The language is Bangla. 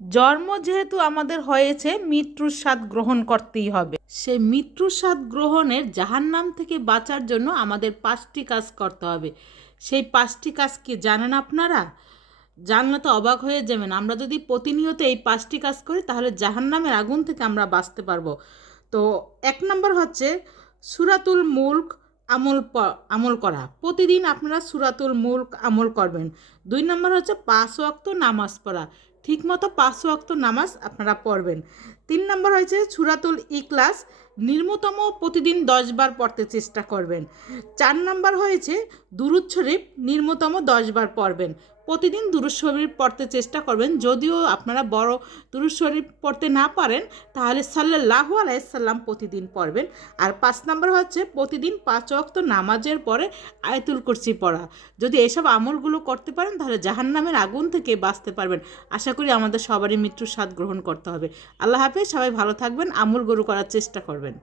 জন্ম যেহেতু আমাদের হয়েছে, মৃত্যুর স্বাদ গ্রহণ করতেই হবে। সেই মৃত্যুর স্বাদ গ্রহণের জাহান্নাম থেকে বাঁচার জন্য আমাদের 5টি কাজ করতে হবে। সেই 5টি কাজ কি জানেন আপনারা? জানলে তো অবাক হয়ে যাবেন। আমরা যদি প্রতিনিয়ত এই 5টি কাজ করি তাহলে জাহান্নামের আগুন থেকে আমরা বাঁচতে পারবো। তো 1 নম্বর হচ্ছে সূরাতুল মুলক আমল করা। প্রতিদিন আপনারা সূরাতুল মুলক আমল করবেন। 2 নম্বর হচ্ছে 5 ওয়াক্ত নামাজ পড়া। ঠিকমতো 5 ওয়াক্ত নামাজ আপনারা পড়বেন। 3 নম্বর হয়েছে সূরাতুল ইখলাস নিম্নতম প্রতিদিন 10 বার পড়তে চেষ্টা করবেন। 4 নম্বর হয়েছে দুরূদ শরীফ নিম্নতম 10 বার পড়বেন। প্রতিদিন দুরূদ শরীফ পড়তে চেষ্টা করবেন। যদিও আপনারা বড় দুরূদ শরীফ পড়তে না পারেন তাহলে সাল্লাল্লাহু আলাইহি সাল্লাম প্রতিদিন পড়বেন। আর 5 নম্বর হচ্ছে প্রতিদিন 5 ওয়াক্ত নামাজের পরে আয়াতুল কুরসি পড়া। যদি এসব আমলগুলো করতে পারেন তাহলে জাহান্নামের আগুন থেকে বাঁচতে পারবেন। আশা করি আমাদের সবারই মৃত্যুর স্বাদ গ্রহণ করতে হবে। আল্লাহ হাফেজ, সবাই ভালো থাকবেন, আমলগুলো করার চেষ্টা করবেন।